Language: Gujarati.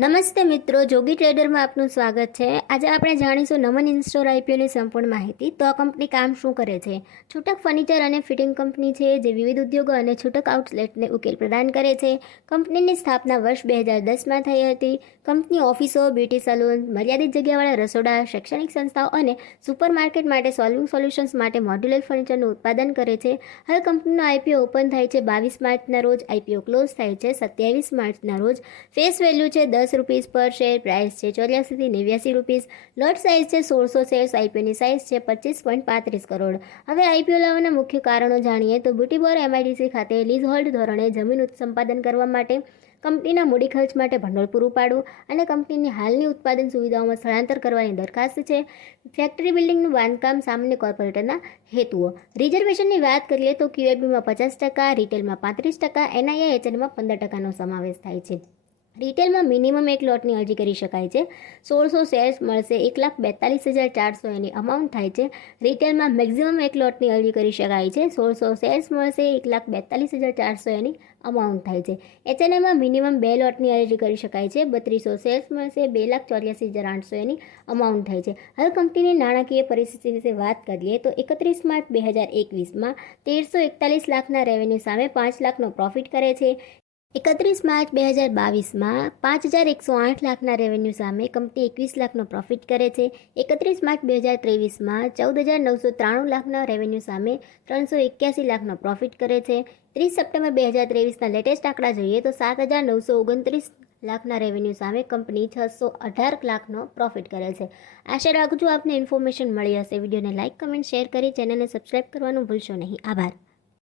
નમસ્તે મિત્રો, જોગી ટ્રેડરમાં આપનું સ્વાગત છે. આજે આપણે જાણીશું નમન ઇન્સ્ટોર આઈપીઓની સંપૂર્ણ માહિતી. તો આ કંપની કામ શું કરે છે? છૂટક ફર્નિચર અને ફિટિંગ કંપની છે, જે વિવિધ ઉદ્યોગો અને છૂટક આઉટલેટને ઉકેલ પ્રદાન કરે છે. કંપનીની સ્થાપના વર્ષ બે હજાર દસમાં થઈ હતી. કંપની ઓફિસો, બ્યુટી સલૂન, મર્યાદિત જગ્યાવાળા રસોડા, શૈક્ષણિક સંસ્થાઓ અને સુપરમાર્કેટ માટે સોલ્વિંગ સોલ્યુશન્સ માટે મોડ્યુલર ફર્નિચરનું ઉત્પાદન કરે છે. હવે કંપનીનો આઈપીઓ ઓપન થાય છે બાવીસ માર્ચના રોજ. આઈપીઓ ક્લોઝ થાય છે સત્યાવીસ માર્ચના રોજ. ફેસ વેલ્યુ છે દસ રૂપીસ પર શેર પ્રાઇસ છે. ચોર્યાસીથી નેવ્યાસી રૂપીસ. લોટ સાઇઝ છે, સોળસો શેર્સ આઈપીઓની સાઇઝ છે, પચીસ પોઈન્ટ પાંત્રીસ કરોડ. હવે આઈપીઓ લાવવાના મુખ્ય કારણો જાણીએ તો બુટીબોર એમઆઈડીસી ખાતે લીઝ હોલ્ડ ધોરણે જમીન ઉત્સંપાદન કરવા માટે કંપનીના મૂડી ખર્ચ માટે ભંડોળ પૂરું પાડવું અને કંપનીની હાલની ઉત્પાદન સુવિધાઓમાં સ્થળાંતર કરવાની દરખાસ્ત છે. ફેક્ટરી બિલ્ડિંગનું બાંધકામ સામાન્ય કોર્પોરેટરના હેતુઓ. રિઝર્વેશનની વાત કરીએ તો ક્યુએબીમાં પચાસ ટકા રિટેલમાં પાંત્રીસ ટકા એનઆઈએ એચએનમાં પંદર ટકાનો સમાવેશ થાય છે. રિટેલમાં મિનિમમ એક લોટની અરજી કરી શકાય છે. સોળસો શેર્સ મળશે એક લાખ બેતાલીસ હજાર ચારસો એની અમાઉન્ટ થાય છે. રિટેલમાં મેક્ઝિમમ એક લોટની અરજી કરી શકાય છે. સોળસો શેર્સ મળશે એક લાખ બેતાલીસ હજાર ચારસો એની અમાઉન્ટ થાય છે. એચએનએમાં મિનિમમ બે લોટની અરજી કરી શકાય છે. બત્રીસો શેર્સ મળશે બે લાખ ચોર્યાસી હજાર આઠસો એની અમાઉન્ટ થાય છે. હવે કંપનીની નાણાકીય પરિસ્થિતિ વિશે વાત કરીએ તો એકત્રીસ માર્ચ બે હજાર એકવીસમાં તેરસો એકતાલીસ લાખના રેવન્યુ સામે પાંચ લાખનો પ્રોફિટ કરે છે. એકત્રીસ માર્ચ બે હજાર બાવીસમાં પાંચ હજાર એકસો આઠ લાખના રેવન્યુ સામે કંપની એકવીસ લાખનો પ્રોફિટ કરે છે. એકત્રીસ માર્ચ બે હજાર ત્રેવીસમાં ચૌદ હજાર નવસો ત્રાણું લાખના રેવન્યુ સામે ત્રણસો એક્યાસી લાખનો પ્રોફિટ કરે છે. ત્રીસ સપ્ટેમ્બર બે હજાર ત્રેવીસના લેટેસ્ટ આંકડા જોઈએ તો સાત હજાર નવસો ઓગણત્રીસ લાખના રેવન્યુ સામે કંપની છસો અઢાર લાખનો પ્રોફિટ કરે છે. આશા રાખજો આપને ઇન્ફોર્મેશન મળી હશે. વિડીયોને લાઇક કમેન્ટ શેર કરી ચેનલને સબસ્ક્રાઇબ કરવાનું ભૂલશો નહીં. આભાર.